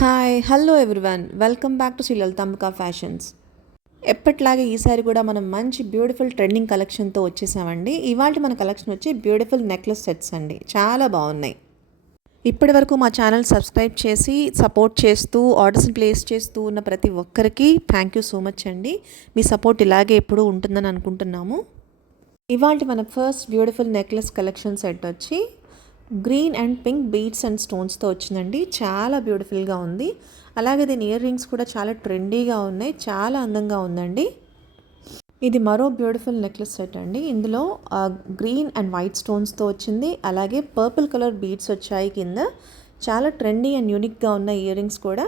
Hi hello everyone welcome back to Shri Lalithambika fashions. ఎప్పట్లాగే ఈసారి కూడా మనం మంచి బ్యూటిఫుల్ ట్రెండింగ్ కలెక్షన్తో వచ్చేసామండి. ఇవాళ మన కలెక్షన్ వచ్చి బ్యూటిఫుల్ నెక్లెస్ సెట్స్ అండి, చాలా బాగున్నాయి. ఇప్పటి వరకు మా ఛానల్ సబ్స్క్రైబ్ చేసి సపోర్ట్ చేస్తూ ఆర్డర్స్ని ప్లేస్ చేస్తూ ఉన్న ప్రతి ఒక్కరికి థ్యాంక్ యూ సో మచ్ అండి. మీ సపోర్ట్ ఇలాగే ఎప్పుడూ ఉంటుందని అనుకుంటున్నాము. ఇవాళ మన first beautiful necklace collection set వచ్చి green and pink beads and స్టోన్స్తో వచ్చిందండి. చాలా బ్యూటిఫుల్గా ఉంది. అలాగే దీని ఇయర్ రింగ్స్ కూడా చాలా ట్రెండీగా ఉన్నాయి, చాలా అందంగా ఉందండి. ఇది మరో బ్యూటిఫుల్ నెక్లెస్ సెట్ అండి. ఇందులో గ్రీన్ అండ్ వైట్ స్టోన్స్తో వచ్చింది. అలాగే పర్పుల్ కలర్ బీడ్స్ వచ్చాయి కింద. చాలా ట్రెండీ అండ్ యూనిక్గా ఉన్న ఇయర్ రింగ్స్ కూడా.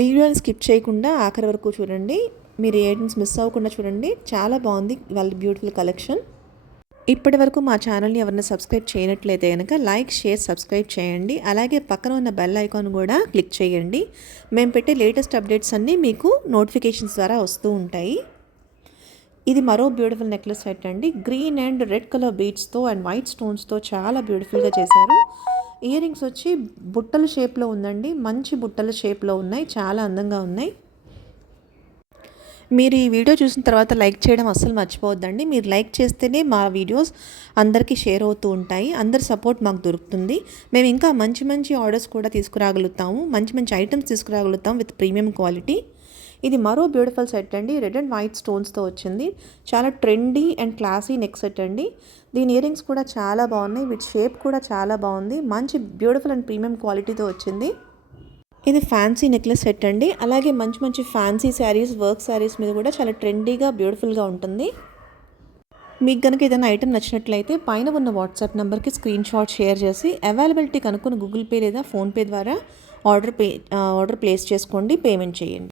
వీడియోని స్కిప్ చేయకుండా ఆఖరి వరకు చూడండి. మీరు ఇయర్ రింగ్స్ మిస్ అవ్వకుండా చూడండి. చాలా బాగుంది వాళ్ళ బ్యూటిఫుల్ కలెక్షన్. ఇప్పటి వరకు మా ఛానల్ని ఎవరైనా సబ్స్క్రైబ్ చేయనట్లయితే కనుక లైక్, షేర్, సబ్స్క్రైబ్ చేయండి. అలాగే పక్కన ఉన్న బెల్ ఐకాన్ కూడా క్లిక్ చేయండి. మేము పెట్టే లేటెస్ట్ అప్డేట్స్ అన్నీ మీకు నోటిఫికేషన్స్ ద్వారా వస్తూ ఉంటాయి. ఇది మరో బ్యూటిఫుల్ నెక్లెస్ సెట్ అండి. గ్రీన్ అండ్ రెడ్ కలర్ బీడ్స్తో అండ్ వైట్ స్టోన్స్తో చాలా బ్యూటిఫుల్గా చేశారు. ఇయర్ రింగ్స్ వచ్చి బుట్టల షేప్లో ఉందండి. మంచి బుట్టల షేప్లో ఉన్నాయి, చాలా అందంగా ఉన్నాయి. మీరు ఈ వీడియో చూసిన తర్వాత లైక్ చేయడం అస్సలు మర్చిపోవద్దండి. మీరు లైక్ చేస్తేనే మా వీడియోస్ అందరికీ షేర్ అవుతూ ఉంటాయి. అందరి సపోర్ట్ మాకు దొరుకుతుంది. మేము ఇంకా మంచి మంచి ఆర్డర్స్ కూడా తీసుకురాగలుగుతాము, మంచి మంచి ఐటమ్స్ తీసుకురాగలుగుతాం విత్ ప్రీమియం క్వాలిటీ. ఇది మరో బ్యూటిఫుల్ సెట్ అండి. రెడ్ అండ్ వైట్ స్టోన్స్తో వచ్చింది. చాలా trendy and classy neck set అండి. దీని ఇయర్ రింగ్స్ కూడా చాలా బాగున్నాయి. వీటి షేప్ కూడా చాలా బాగుంది. మంచి బ్యూటిఫుల్ అండ్ ప్రీమియం క్వాలిటీతో వచ్చింది. ఇది ఫ్యాన్సీ నెక్లెస్ సెట్ అండి. అలాగే మంచి మంచి ఫ్యాన్సీ శారీస్, వర్క్ శారీస్ మీద కూడా చాలా ట్రెండీగా బ్యూటిఫుల్గా ఉంటుంది. మీకు కనుక ఏదైనా ఐటమ్ నచ్చినట్లయితే పైన ఉన్న వాట్సాప్ నెంబర్కి స్క్రీన్ షాట్ షేర్ చేసి అవైలబిలిటీ కనుక్కొని గూగుల్ పే లేదా ఫోన్పే ద్వారా ఆర్డర్ ప్లేస్ చేసుకోండి, పేమెంట్ చేయండి.